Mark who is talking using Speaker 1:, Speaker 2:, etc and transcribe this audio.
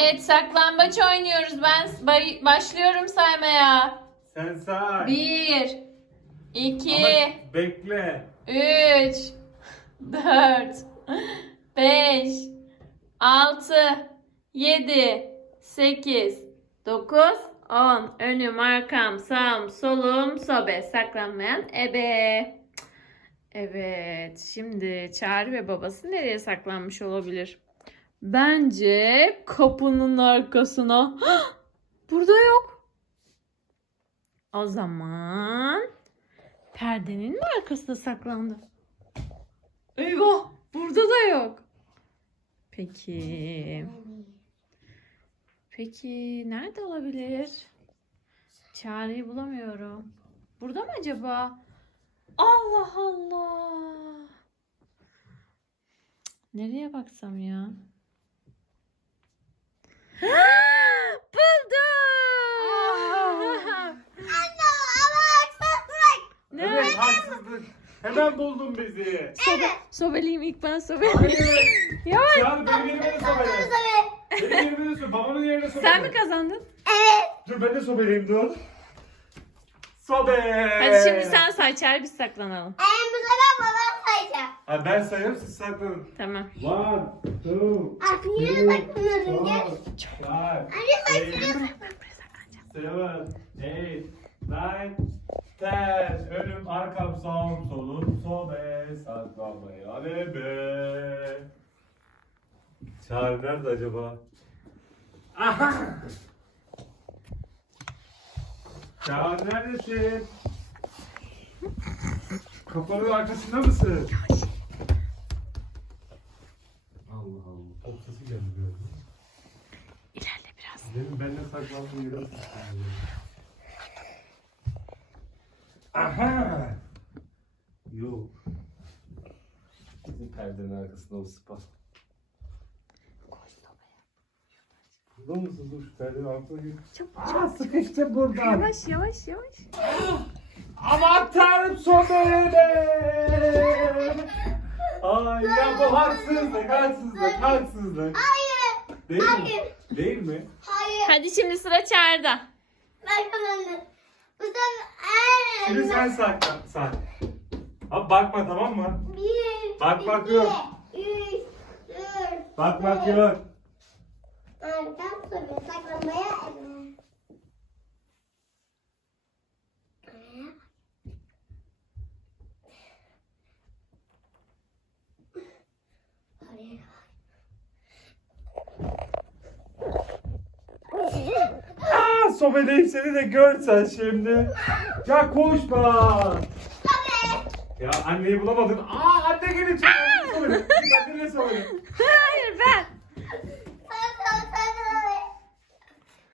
Speaker 1: Evet, saklambaç oynuyoruz. Ben başlıyorum saymaya.
Speaker 2: Sen say.
Speaker 1: 1 2
Speaker 2: Ama bekle.
Speaker 1: 3 4 5 6 7 8 9 10. Önüm, arkam, sağım, solum, sobe. Saklanmayan ebe. Evet, şimdi Çağrı ve babası nereye saklanmış olabilir? Bence kapının arkasına. Burada yok. O zaman perdenin mi arkasında saklandı? Eyvah, burada da yok. Peki. Peki nerede olabilir? Çareyi bulamıyorum. Burada mı acaba? Allah Allah. Nereye baksam ya? Buldum.
Speaker 2: Evet, haksızlık. Hemen buldun bizi.
Speaker 1: Sobeleyim ilk ben sobeleyim.
Speaker 2: Hayır.
Speaker 1: Yavaş.
Speaker 2: Çağır benim yerime de sobele. Benim yerime de sobele. Babamın yerine sobele.
Speaker 1: Sen mi kazandın?
Speaker 2: Dur ben de sobeleyim dur. Sobe.
Speaker 1: Hadi şimdi sen say Çağrı, biz saklanalım.
Speaker 2: Ha, ben sayarım siz saklanın.
Speaker 1: Tamam.
Speaker 2: 1, 2, 3, 4, 5, 6, 7, 8, 9, 10. Önüm, arkam, sağım, solum, sobe, saklanmaya bebe. Çağrı nerede acaba? Aha! Çağrı neredesin? Kapının arkasında mısın? Allah Allah. Top sesi geldi gördün mü?
Speaker 1: İlerle biraz.
Speaker 2: Demin benimle saklandığım yere saklandı. Aha! Yok. Bizim perdenin arkasında o spa. Burada mısın? Dur şu perdenin altına gir. Aa, sıkıştım buradan.
Speaker 1: Yavaş yavaş yavaş.
Speaker 2: Aman tanrım sobele! Ay ya bu haksızlık, haksızlık.
Speaker 3: Hayır.
Speaker 2: Değil mi?
Speaker 3: Hayır.
Speaker 2: Değil mi?
Speaker 3: Hayır.
Speaker 1: Hadi şimdi sıra Çağrı'da.
Speaker 3: Ben kazandım. Bu sefer
Speaker 2: Şimdi sen saklan. Abi bakma tamam mı?
Speaker 3: Bir.
Speaker 2: Bak
Speaker 3: iki,
Speaker 2: yok.
Speaker 3: 3, 4.
Speaker 2: Bak yok.
Speaker 3: Arkam sonra saklanmaya ebe.
Speaker 2: Aa, sobeleyip seni de görsen şimdi. Ya koşma. Ya anneyi bulamadın. Aa anne gelecek. Annenle sobele. Git annenle sobele.